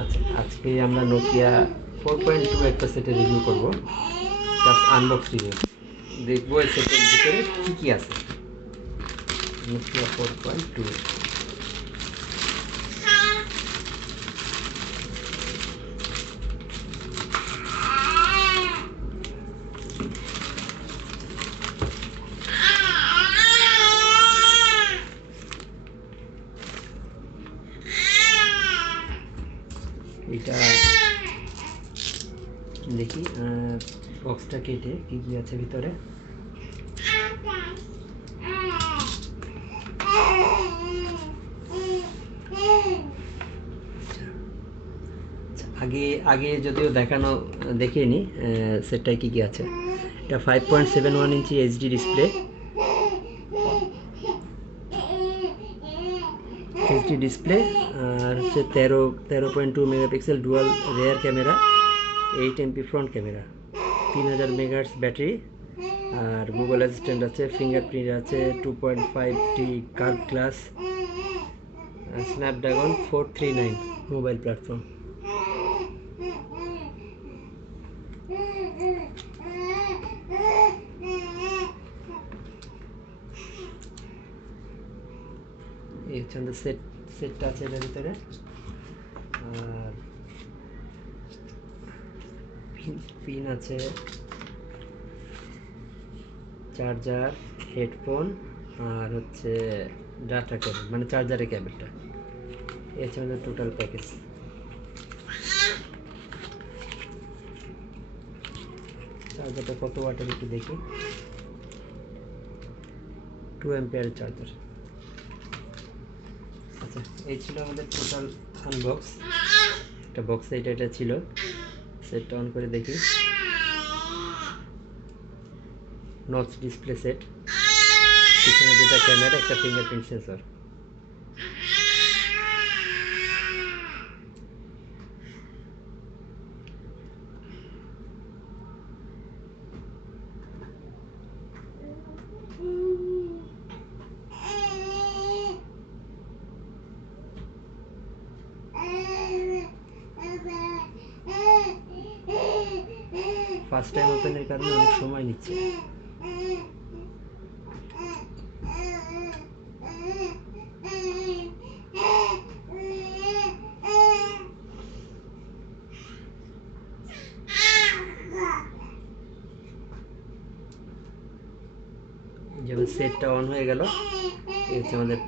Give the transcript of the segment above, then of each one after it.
আচ্ছা, আজকে আমরা নোকিয়া 4.2 একটা সেটের রিভিউ করব। জাস্ট আনবক্স রিভিউ দেখবো এই সেটের ভিতরে কী কী আছে। নোকিয়া 4.2 এটা দেখি বক্সটা কেটে কী কী আছে ভিতরে। আগে আগে যদিও দেখানো দেখিনি সেটটায় কী কী আছে। এটা 5.71 ইঞ্চি এইচডি ডিসপ্লে, আর হচ্ছে 13.2 megapixel dual rear camera, 8 MP front camera, 3000 megahertz battery, আর গুগল অ্যাসিস্ট্যান্ট আছে, ফিঙ্গারপ্রিন্ট আছে, 2.5T curve glass, Snapdragon 439 mobile platform. এই হচ্ছে আমাদের সেটটা আছে এটার ভিতরে। আর পিন আছে, চার্জার, হেডফোন, আর হচ্ছে ডাটা কেবল, মানে চার্জারের কেবলটা। এই হচ্ছে আমাদের টোটাল প্যাকেজ। চার্জারটা কত ওয়াটের একটু দেখি। 2 অ্যাম্পিয়ারের চার্জার। আচ্ছা, এই ছিল আমাদের টোটাল আনবক্স। একটা বক্সে এটা ছিল। সেটটা অন করে দেখি। নচ ডিসপ্লে সেট, পিছনে দুটা ক্যামেরা, একটা ফিঙ্গারপ্রিন্ট সেন্সর। ফার্স্ট টাইম ওপেনের কারণে অনেক সময় নিচ্ছে। যেমন সেটটা অন হয়ে গেল, এই হচ্ছে আমাদের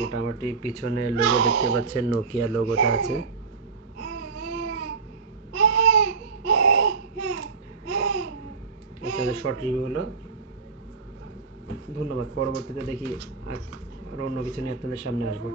মোটামুটি পিছনে লোগো দেখতে পাচ্ছেন, নোকিয়া লোগোটা আছে। এটা শর্ট রিভিউ হলো। ধন্যবাদ। পরবর্তীতে দেখি আর অন্য কিছু নিয়ে আপনাদের সামনে আসবো।